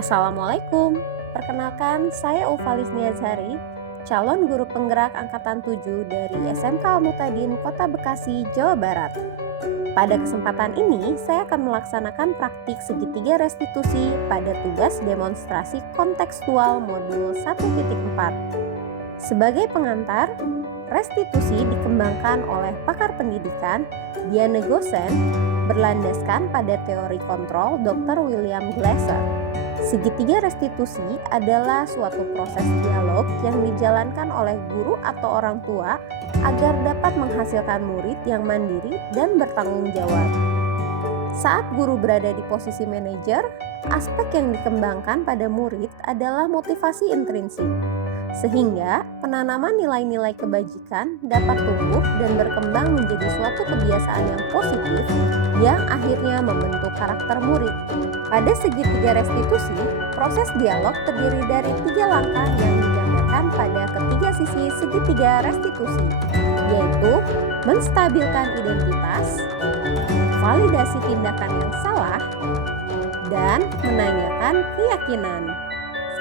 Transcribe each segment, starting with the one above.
Assalamualaikum, perkenalkan saya Uvalis Niazari, calon guru penggerak Angkatan 7 dari SMK Al-Mutadin, Kota Bekasi, Jawa Barat. Pada kesempatan ini, saya akan melaksanakan praktik segitiga restitusi pada tugas demonstrasi kontekstual modul 1.4. Sebagai pengantar, restitusi dikembangkan oleh pakar pendidikan Diane Gosen berlandaskan pada teori kontrol Dr. William Glasser. Segitiga restitusi adalah suatu proses dialog yang dijalankan oleh guru atau orang tua agar dapat menghasilkan murid yang mandiri dan bertanggung jawab. Saat guru berada di posisi manajer, aspek yang dikembangkan pada murid adalah motivasi intrinsik, sehingga penanaman nilai-nilai kebajikan dapat tumbuh dan berkembang menjadi suatu kebiasaan yang positif yang akhirnya membentuk karakter murid. Pada segitiga restitusi, proses dialog terdiri dari 3 langkah yang digambarkan pada ketiga sisi segitiga restitusi, yaitu menstabilkan identitas, validasi tindakan yang salah, dan menanyakan keyakinan.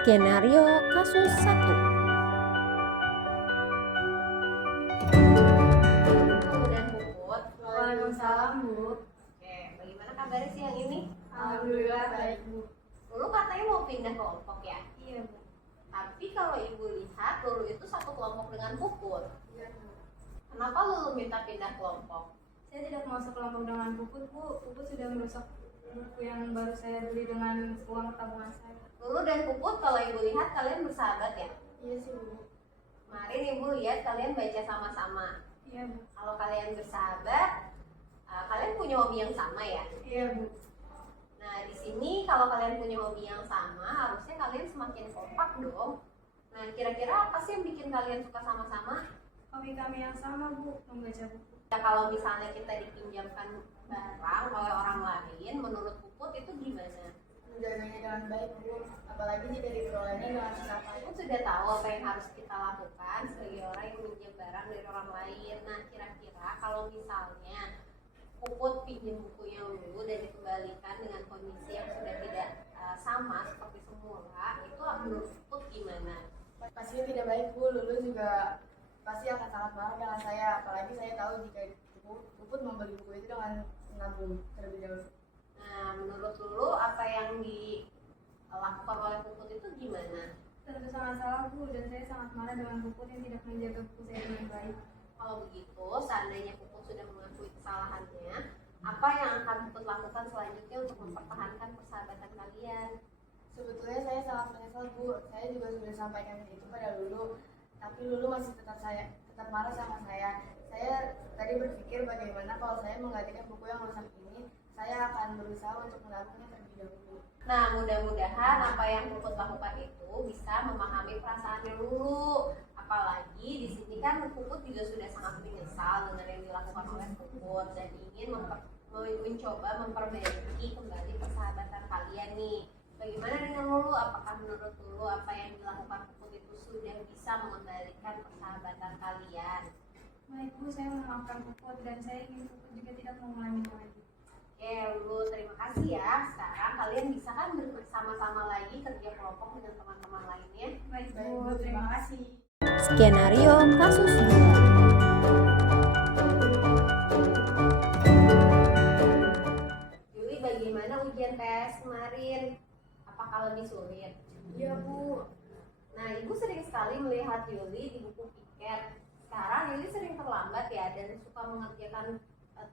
Skenario kasus 1. Waalaikumsalam, Bu. Oke, bagaimana kabarnya siang ini? Alhamdulillah baik, Bu. Lulu katanya mau pindah kelompok ya? Iya, Bu. Tapi kalau ibu lihat, Lulu itu satu kelompok dengan Puput. Iya, Bu. Kenapa Lulu minta pindah kelompok? Saya tidak mau sekelompok dengan Puput, Bu. Puput sudah merusak buku yang baru saya beli dengan uang tabungan saya. Lulu dan Puput kalau ibu lihat kalian bersahabat ya? Iya sih, Bu. Kemarin ibu lihat kalian baca sama-sama. Iya, Bu. Kalau kalian bersahabat, kalian punya hobi yang sama ya? Iya, Bu. Nah, di sini kalau kalian punya hobi yang sama, harusnya kalian semakin kompak dong. Nah, kira-kira apa sih yang bikin kalian suka sama-sama? Hobi kami yang sama, Bu, membaca buku. Ya, kalau misalnya kita dipinjamkan barang oleh orang lain, menurut Puput itu gimana? Menjaganya dengan baik, Bu. Apalagi jika diperolehnya dengan susah payah. Puput sudah tahu apa yang harus kita lakukan sebagai orang yang pinjam barang dari orang lain. Nah, kira-kira kalau misalnya Puput pinjam bukunya Lulu dan dikembalikan dengan kondisi yang sudah tidak sama seperti semula, itu menurut Puput gimana? Pastinya tidak baik, Bu. Lulu juga pasti akan sangat marah dengan saya. Apalagi saya tahu jika Puput membeli buku itu dengan menabung terlebih dahulu. Nah, menurut Lulu apa yang dilakukan oleh Puput itu gimana? Tentu sangat salah, Bu, dan saya sangat marah dengan Puput yang tidak menjaga buku saya dengan baik. Kalau begitu, seandainya Puput sudah mengakui kesalahannya, apa yang akan Puput lakukan selanjutnya untuk mempertahankan persahabatan kalian? Sebetulnya saya sangat menyesal, Bu. Saya juga sudah sampaikan itu pada Lulu, tapi Lulu masih tetap marah sama saya. Saya tadi berpikir bagaimana kalau saya menggantikan buku yang rusak ini, saya akan berusaha untuk menabungnya terlebih dahulu. Nah, mudah-mudahan apa yang Puput lakukan itu bisa memahami perasaannya Lulu. Apalagi di sini kan Puput juga sudah sangat menyesal dengan yang dilakukan oleh Puput dan ingin mencoba memperbaiki kembali persahabatan kalian nih. Bagaimana dengan Lulu? Apakah menurut Lulu apa yang dilakukan Puput itu sudah bisa mengembalikan persahabatan kalian? Baik, Bu, saya memaafkan Puput dan saya ingin Puput juga tidak mengulanginya lagi. Oke, Lulu, terima kasih ya. Sekarang kalian bisa kan bersama-sama lagi kerja kelompok dengan teman-teman lainnya. Baik, Bu, terima kasih. Skenario kasus 2. Juli, bagaimana ujian tes kemarin? Apakah lebih sulit? Iya, Bu. Nah, Ibu sering sekali melihat Yuli di buku piket. Sekarang Yuli sering terlambat ya dan suka mengerjakan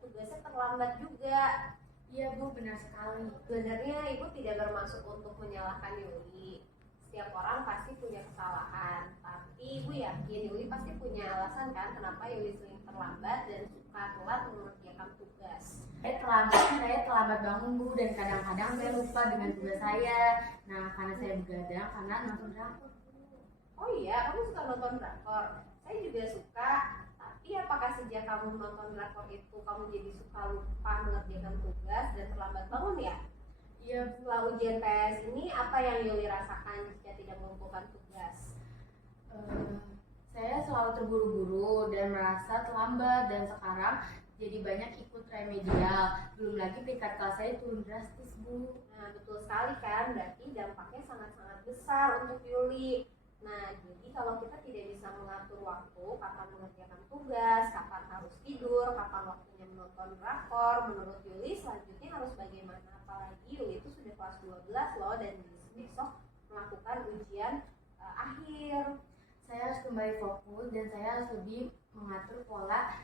tugasnya terlambat juga. Iya, Bu, benar sekali. Sebenarnya Ibu tidak bermaksud untuk menyalahkan Yuli. Setiap orang pasti punya kesalahan, tapi Ibu yakin Yuli pasti punya alasan kan kenapa Yuli sering terlambat dan suka telat mengerjakan tugas. Saya terlambat bangun, Bu, dan kadang-kadang saya lupa dengan tugas saya. Nah, karena saya begadang karena nonton drakor. Oh iya, kamu suka nonton drakor? Saya juga suka. Tapi apakah sejak kamu nonton drakor itu kamu jadi suka lupa mengerjakan tugas dan terlambat bangun ya? Iya, Bu. Setelah ujian PS ini, apa yang Yuli rasakan jika tidak mengumpulkan tugas? Saya selalu terburu-buru dan merasa terlambat, dan sekarang jadi banyak ikut remedial. Belum lagi peringkat kelas saya turun drastis, Bu. Nah, betul sekali kan, berarti dampaknya sangat-sangat besar untuk Yuli. Nah, jadi kalau kita tidak bisa mengatur waktu, kapan mengerjakan tugas, kapan harus tidur, kapan waktunya menonton drakor, menurut Yuli selanjutnya harus bagaimana? Apalagi Yuli itu sudah kelas 12 loh, dan besok melakukan ujian akhir. Saya harus kembali fokus dan saya harus lebih mengatur pola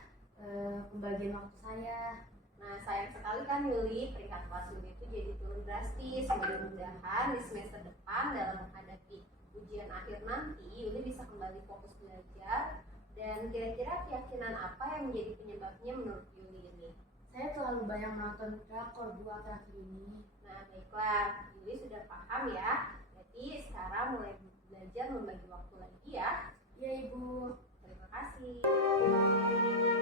pembagian waktu saya. Nah, sayang sekali kan Yuli, peringkat kelas Yuli itu jadi turun drastis. Mudah-mudahan di semester depan dalam menghadapi ujian akhir nanti, Yuli bisa kembali fokus belajar. Dan kira-kira keyakinan apa yang menjadi penyebabnya menurut Yuli ini? Saya terlalu banyak menonton drakor, Bu, akhir-akhir ini. Nah, baiklah, Yuli sudah paham ya. Berarti sekarang mulai belajar membagi waktu lagi ya. Iya, Ibu. Terima kasih.